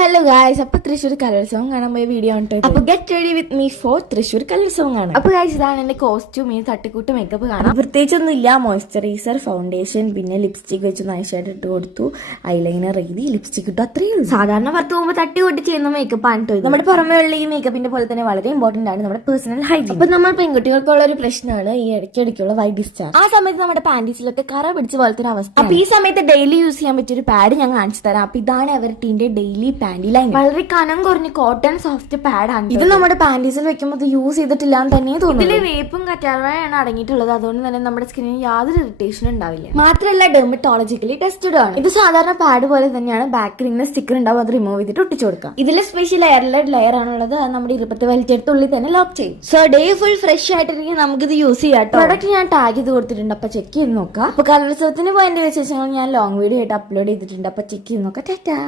Hello guys, അപ്പൊ തൃശ്ശൂർ കലോത്സവം കാണാൻ പോയ വീഡിയോ ആണ്. അപ്പൊ get ready with me for Thrissur കലോത്സവം കാണാം. അപ്പൊ ഗായ്സ്, ഇതാണ് എന്റെ കോസ്റ്റ്യൂം. ഈ തട്ടിക്കൂട്ട് മേക്കപ്പ് കാണാം. പ്രത്യേകിച്ചൊന്നും ഇല്ല. മോയ്സ്ചറൈസർ, ഫൗണ്ടേഷൻ, പിന്നെ ലിപ്സ്റ്റിക് വെച്ച് നൈസായിട്ട് ഇട്ട് കൊടുത്തു, ഐലൈനർ എഴുതി, ലിപ്സ്റ്റിക് ഇട്ടു, അത്രയേ ഉള്ളൂ. സാധാരണ പുറത്ത് പോകുമ്പോൾ തട്ടിക്കൂട്ടി ചെയ്യുന്ന മേക്കപ്പ് ആണ് കേട്ടോ. നമ്മുടെ പുറമേയുള്ള ഈ മേക്കപ്പിന്റെ പോലെ തന്നെ വളരെ ഇമ്പോർട്ടന്റ് ആണ് നമ്മുടെ പേഴ്സണൽ ഹൈജീൻ. അപ്പൊ നമ്മൾ പെൺകുട്ടികൾക്കുള്ള ഒരു പ്രശ്നമാണ് ഈ ഇടയ്ക്കിടയ്ക്കുള്ള വൈറ്റ് ഡിസ്ചാർജ്. ആ സമയത്ത് നമ്മുടെ പാന്റീസിലൊക്കെ കറ പിടിച്ച് പോലത്തെ ഒരു അവസ്ഥ. അപ്പൊ ഈ സമയത്ത് ഡെയിലി യൂസ് ചെയ്യാൻ പറ്റിയ ഒരു പാഡ് ഞാൻ കാണിച്ചു തരാം. അപ്പൊ ഇതാണ് എവരിന്റെ ഡെയിലി പാന്റി ലൈൻ. വളരെ കനം കുറഞ്ഞ കോട്ടൺ സോഫ്റ്റ് പാഡ് ആണ്. ഇത് നമ്മുടെ പാന്റീസിൽ വെക്കുമ്പോൾ ഇത് യൂസ് ചെയ്തിട്ടില്ല എന്ന് തന്നെ തോന്നുന്നു. ഇതിൽ വേപ്പും കറ്റാർവാഴയാണ് അടങ്ങിയിട്ടുള്ളത്. അതുകൊണ്ട് തന്നെ നമ്മുടെ സ്കിന്നിന് യാതൊരു ഇറിറ്റേഷനും ഉണ്ടാവില്ല. മാത്രമല്ല ഡെർമറ്റോളജിക്കലി ടെസ്റ്റഡ് ആണ്. ഇത് സാധാരണ പാഡ് പോലെ തന്നെയാണ്. ബാക്കിൽ ഇങ്ങനെ സ്റ്റിക്കർ ഉണ്ടാവും, അത് റിമൂവ് ചെയ്തിട്ട് ഒട്ടിച്ചു കൊടുക്കാം. ഇതിൽ സ്പെഷ്യൽ എയർലെഡ് ലെയർ ആണുള്ളത്. അത് നമ്മുടെ ഇരുപത്തി വലിച്ചെടുത്തുള്ളിൽ തന്നെ ലോക്ക് ചെയ്യും. സോ ഡേ ഫുൾ ഫ്രഷ് ആയിട്ടിരിക്കും നമുക്കിത് യൂസ് ചെയ്യാം. പ്രൊഡക്റ്റ് ഞാൻ ടാഗ് ചെയ്ത് കൊടുത്തിട്ടുണ്ട്. അപ്പൊ ചെക്ക് ചെയ്ത് നോക്കാം. അപ്പൊ കലോത്സവത്തിന് പോയതിന്റെ വിശേഷങ്ങൾ ഞാൻ ലോങ് വീഡിയോ ആയിട്ട് അപ്ലോഡ് ചെയ്തിട്ടുണ്ട്. അപ്പൊ ചെക്ക് ചെയ്ത് നോക്കാം. ടാറ്റാ.